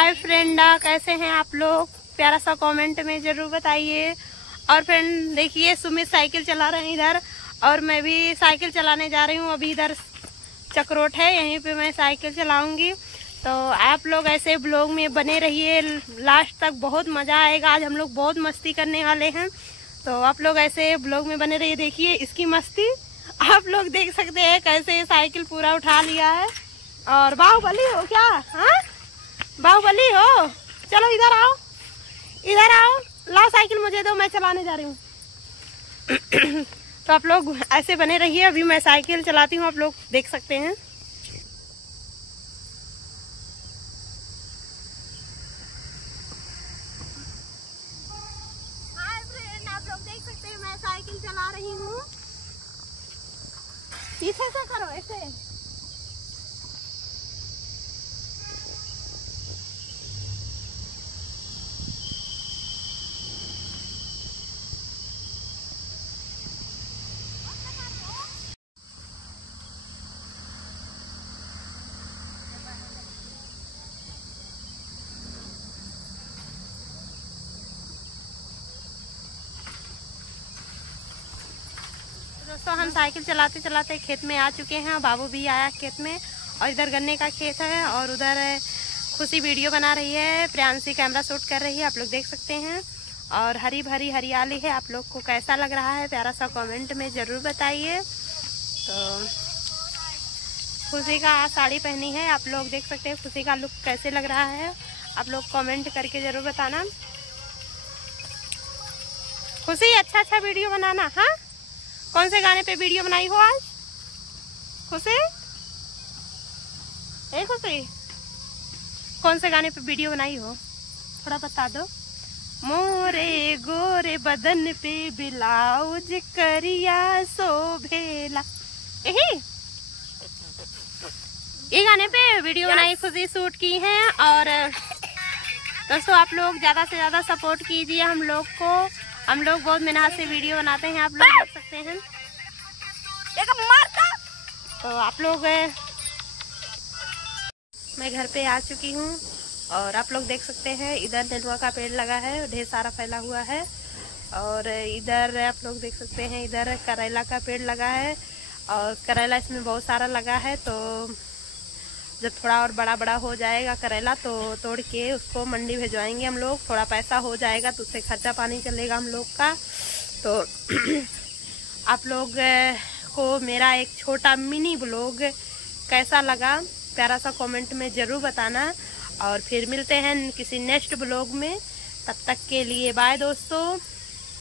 Hi friend, कैसे हैं आप लोग? प्यारा सा कमेंट में ज़रूर बताइए। और फ्रेंड देखिए, सुमित साइकिल चला रहे हैं इधर, और मैं भी साइकिल चलाने जा रही हूँ। अभी इधर चक्रोट है, यहीं पे मैं साइकिल चलाऊंगी। तो आप लोग ऐसे ब्लॉग में बने रहिए लास्ट तक, बहुत मज़ा आएगा। आज हम लोग बहुत मस्ती करने वाले हैं, तो आप लोग ऐसे ब्लॉग में बने रहिए। देखिए इसकी मस्ती आप लोग देख सकते हैं, कैसे साइकिल पूरा उठा लिया है। और बाहुबली हो क्या? हाँ, बाहुबली हो? चलो इधर आओ, इधर आओ, ला साइकिल मुझे दो, मैं चलाने जा रही हूँ। तो आप लोग ऐसे बने रहिए, अभी मैं साइकिल चलाती हूँ, आप लोग देख सकते हैं। हाय फ्रेंड, आप लोग देख सकते हैं मैं साइकिल चला रही हूँ। पीछे से करो ऐसे। दोस्तों हम साइकिल चलाते चलाते खेत में आ चुके हैं। बाबू भी आया खेत में, और इधर गन्ने का खेत है, और उधर खुशी वीडियो बना रही है, प्रियांशी कैमरा शूट कर रही है, आप लोग देख सकते हैं। और हरी भरी हरियाली है। आप लोग को कैसा लग रहा है प्यारा सा कमेंट में ज़रूर बताइए। तो खुशी का साड़ी पहनी है, आप लोग देख सकते हैं खुशी का लुक कैसे लग रहा है, आप लोग कमेंट करके ज़रूर बताना। खुशी अच्छा वीडियो बनाना। हाँ, कौन से गाने पे वीडियो बनाई हो आज खुशी? ए खुशी, कौन से गाने पे वीडियो बनाई हो, थोड़ा बता दो। मोरे गोरे बदन पे ब्लाउज करिया शोभेला, यही ये गाने पे वीडियो बनाई खुशी शूट की हैं। और दोस्तों आप लोग ज़्यादा से ज़्यादा सपोर्ट कीजिए हम लोग को, हम लोग बहुत मेहनत से वीडियो बनाते हैं, आप लोग देख सकते हैं। तो आप लोग, मैं घर पे आ चुकी हूँ, और आप लोग देख सकते हैं इधर नेनुआ का पेड़ लगा है, ढेर सारा फैला हुआ है। और इधर आप लोग देख सकते हैं इधर करेला का पेड़ लगा है, और करेला इसमें बहुत सारा लगा है। तो जब थोड़ा और बड़ा बड़ा हो जाएगा करेला, तो तोड़ के उसको मंडी भिजवाएंगे हम लोग। थोड़ा पैसा हो जाएगा तो उससे खर्चा पानी चलेगा हम लोग का। तो आप लोग को मेरा एक छोटा मिनी ब्लॉग कैसा लगा प्यारा सा कमेंट में ज़रूर बताना। और फिर मिलते हैं किसी नेक्स्ट ब्लॉग में, तब तक के लिए बाय दोस्तों।